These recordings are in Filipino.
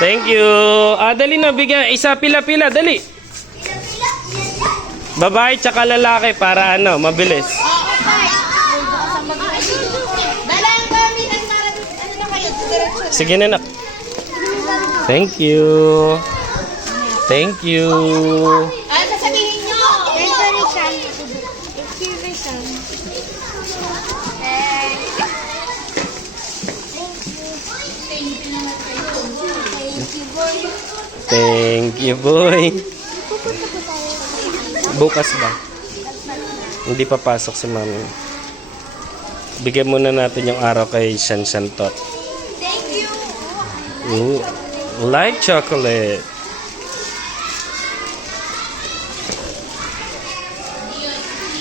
Thank you. Dali na, bigyan. Isa, pila-pila, dali. Babae tsaka lalaki para mabilis. Sige na, nak. Thank you. Thank you. Sasabihin nyo. Thank you, boy. Bukas ba? Hindi pa pasok si mami. Bigyan muna natin yung araw kay Shan Shan Tot. Thank you. Ooh, light chocolate.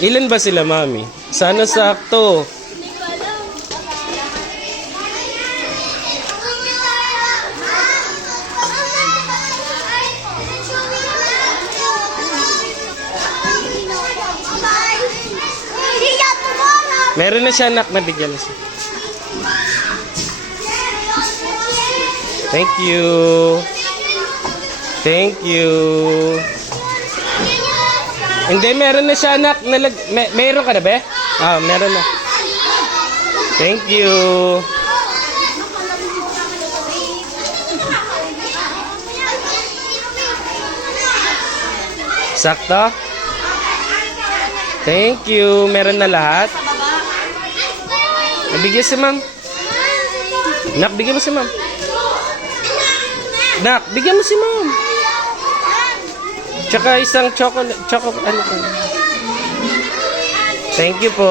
Ilan ba sila, mami? Sana sakto. Meron na siya, anak, nabigyan na siya. Thank you. Thank you. Hindi, meron na siya, anak. Meron ka na ba? Meron na. Thank you. Sakto? Thank you. Meron na lahat? Bigyan si ma'am. Nak, bigyan mo si ma'am. Nak, bigyan mo si ma'am. Tsaka isang chocolate, ano pa. Thank you po.